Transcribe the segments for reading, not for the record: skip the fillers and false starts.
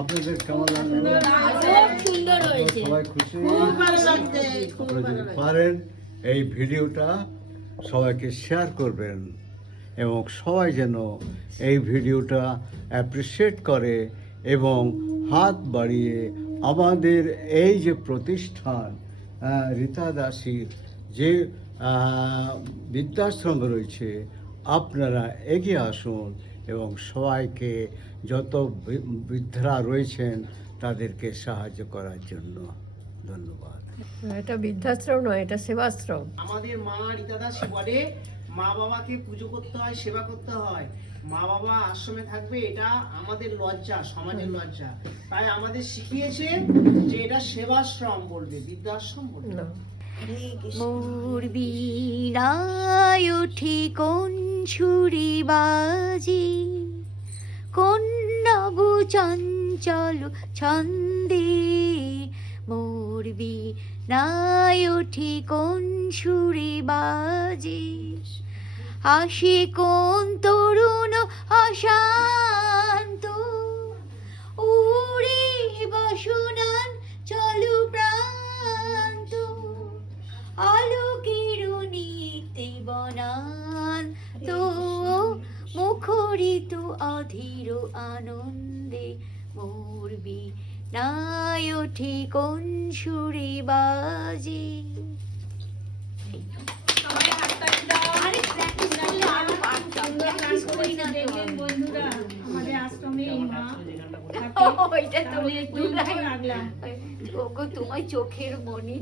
আপনাদের কেমন লাগলো? সুন্দর হয়েছে, সবাই খুশি? খুব ভালো লাগছে। আপনারা যদি পারেন এই ভিডিওটা সবাইকে শেয়ার করবেন এবং সবাই যেন এই ভিডিওটা অ্যাপ্রিসিয়েট করে এবং হাত বাড়িয়ে আমাদের এই যে প্রতিষ্ঠান রীতা দাসীর যে বৃদ্ধাশ্রম রয়েছে আপনারা এগিয়ে আসুন এবং সবাইকে যত বৃদ্ধরা রয়েছেন তাদেরকে সাহায্য করার জন্য ধন্যবাদ। এটা বৃদ্ধাশ্রম নয়, এটা সেবাশ্রম। আমাদের মা রীতা দাসী বলে মা বাবাকে পুজো করতে হয়, সেবা করতে হয়। মা বাবা আশ্রমে থাকবে, এটা আমাদের লজ্জা, সমাজের লজ্জা। তাই আমাদের শিখিয়েছে যে এটা সেবাশ্রম বলবে, বৃদ্ধাশ্রম বলবে না। মোর বীণায় উঠি কোন ছুরি বাজি, কোন নব চঞ্চল ছন্দে। মোর বীণায় উঠি কোন ছুরি বাজি, আসে কোন তরুণ অশান্ত। উড়ে বসনান চলু প্রান্ত, আলোকের নিতে বনান তো মুখরিত অধীর আনন্দে। মোর বীণায় ওঠে কোন সুরে বাজে। তোমার চোখের মনি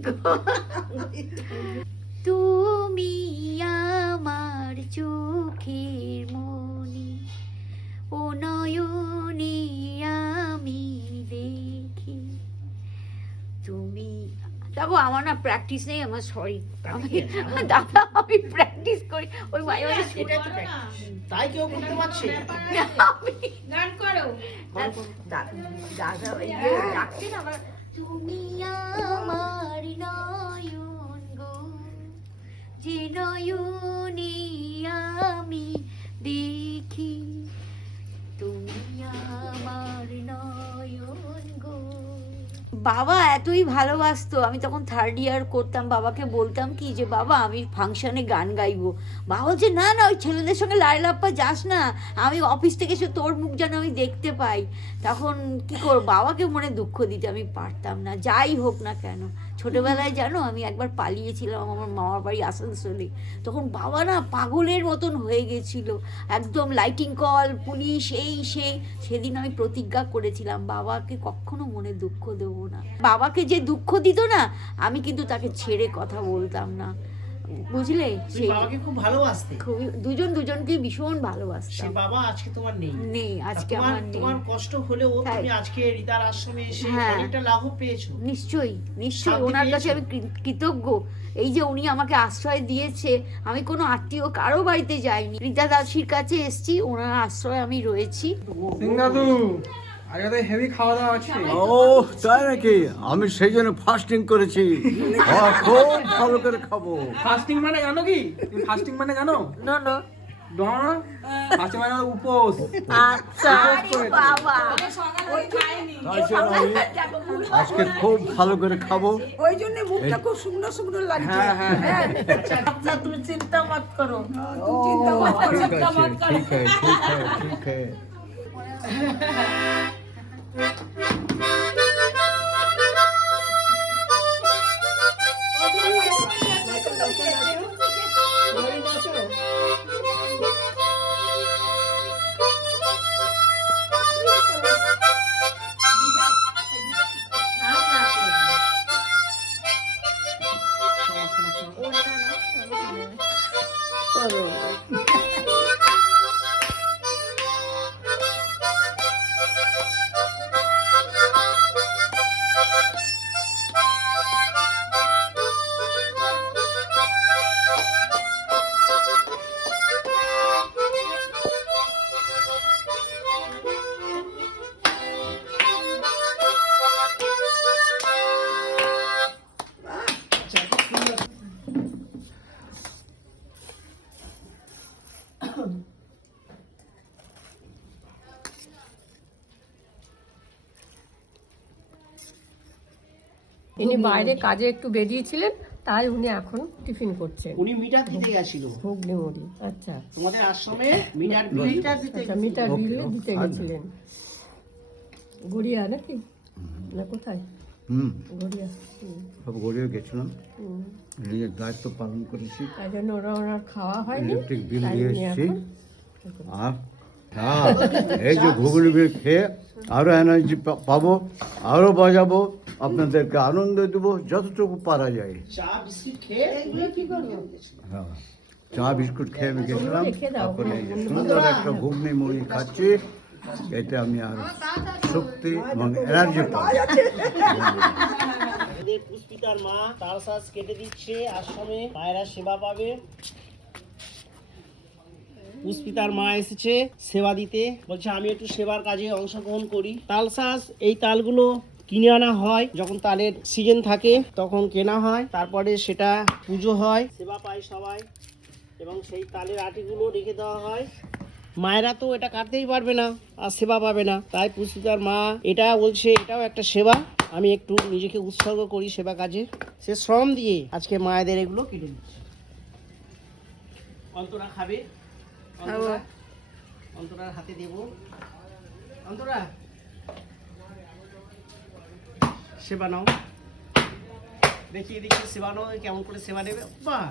তুমি আমার চোখের মনি, ও নয়নে আমি দেখি তুমি। দেখো আমার না প্র্যাকটিস নেই, আমার সরি দাদা, আমি প্র্যাকটিস করি ওই মাঝে মাঝে। তাই কেউ করতে পারছে গান করো দাদা, ডাকছেন আবার। তুমি আমার নয়ন গো, যে নয়নে আমি দেখি, তুমি আমার নয়ন গো। বাবা এতই ভালোবাসতো, আমি তখন 3rd ইয়ার করতাম, বাবাকে বলতাম কি যে বাবা আমি ফাংশনে গান গাইবো। বাবা বলছে না না, ওই ছেলেদের সঙ্গে লাইলাপ্পা যাস না, আমি অফিস থেকে এসে তোর মুখ যেন আমি দেখতে পাই। তখন কি করব, বাবাকে মনে দুঃখ দিতে আমি পারতাম না, যাই হোক না কেন। ছোটোবেলায় জানো আমি একবার পালিয়েছিলাম আমার মামার বাড়ি আসানসোলে, তখন বাবা না পাগলের মতন হয়ে গেছিল, একদম লাইটিং কল, পুলিশ, এই সেই। সেদিন আমি প্রতিজ্ঞা করেছিলাম বাবাকে কখনো মনে দুঃখ দেবো না। বাবাকে যে দুঃখ দিত না, আমি কিন্তু তাকে ছেড়ে কথা বলতাম না। বুঝলে তুমি সেই বাবাকে খুব ভালোবাসতে। খুবই দুজন দুজনকে ভীষণ সে ভালোবাসতাম। বাবা আজকে তোমার নেই। নেই, আজকে তোমার আমার নেই। তোমার কষ্ট হলেও তাই। তুমি আজকে হৃদার আশ্রমে এসে হ্যাঁ। অনেকটা লাভ পেয়েছো। নিশ্চয়ই নিশ্চয়ই শান্তি ওনার কাছে পেয়েছো? আমি কৃতজ্ঞ। এই যে উনি আমাকে আশ্রয় দিয়েছে, আমি কোনো আত্মীয় কারো বাড়িতে যাইনি, রীতা দাসীর কাছে এসেছি, ওনার আশ্রয় আমি রয়েছি। সিংহাদু আজকে তো হেভি খাওয়া দাওয়া আছে। ও তাই নাকি? আমি সেই জন্য ফাস্টিং করেছি। খুব ভালো করে খাবো। ফাস্টিং মানে জানো কি? তুমি ফাস্টিং মানে জানো? না না না ফাস্টিং মানে হলো উপোস। আচ্ছা বাবা তাছাড়া আমি আজকে খুব ভালো করে খাবো। ওই জন্য মুখটা খুব সুন্দর সুন্দর লাগছে। হ্যাঁ হ্যাঁ হ্যাঁ। আচ্ছা তুমি চিন্তা মত করো, তুমি চিন্তা মত করো। ঠিক আছে, ঠিক है, ठीक है, ठीक है। ইনি বাইরে কাজে একটু বেরিয়েছিলেন, তাই উনি এখন টিফিন করছেন। উনি মিটার দিতে গেছিল হুগলি মুড়ি। আচ্ছা তোমাদের আশ্রমে, মিটার বিল আচ্ছা, মিটার বিল দিতে গেছিলেন। গড়িয়া নাকি না কোথায়? গড়িয়া। সব গড়িয়ে গেছিলাম, নিজের দায়িত্ব পালন করেছি। তাই জন্য ওনার খাওয়া হয়নি, ইলেকট্রিক বিল তাই দিয়ে উনি এসেছি। এখন আর হ্যাঁ, এই যে ঘুগনি বিল খেয়ে আরও এনার্জি পাবো, আরও বাজাবো, আপনাদেরকে আনন্দ দেবো যতটুকু পারা যায়। চা বিস্কিট খেয়ে তুমি কি করবে? হ্যাঁ, চা বিস্কুট খেয়ে আমি গেছিলাম, রেখে দাও, তারপরে এই যে সুন্দর একটা ঘুগনি মুড়ি খাচ্ছি। এতে আমি আর শক্তি এবং এনার্জি পাবো। আমাদের পুষ্পিতার মা তাল শ্বাস কেটে দিচ্ছে আশ্রমে, মায়েরা সেবা পাবে। পুষ্পিতার মা এসেছে সেবা দিতে, বলছে আমি একটু সেবার কাজে অংশগ্রহণ করি। তাল শ্বাস, এই তালগুলো কিনে আনা হয়, যখন তালের সিজন থাকে তখন কেনা হয়, তারপরে সেটা পুজো হয়, সেবা পায় সবাই, এবং সেই তালের আটিগুলো রেখে দেওয়া হয়। মায়েরা তো এটা কাটতেই পারবে না আর সেবা পাবে না, তাই পুষ্পিতার মা এটা বলছে এটাও একটা সেবা, আমি একটু নিজেকে উৎসর্গ করি সেবা কাজে। সে শ্রম দিয়ে আজকে মায়েদের এগুলো কেটে দিচ্ছে। অন্তরা খাবে, অন্তরা, অন্তরার হাতে দেব। অন্তরা সেবা নাও, দেখিয়ে দিচ্ছি সেবা নাও, কেমন করে সেবা নেবে। বাহ,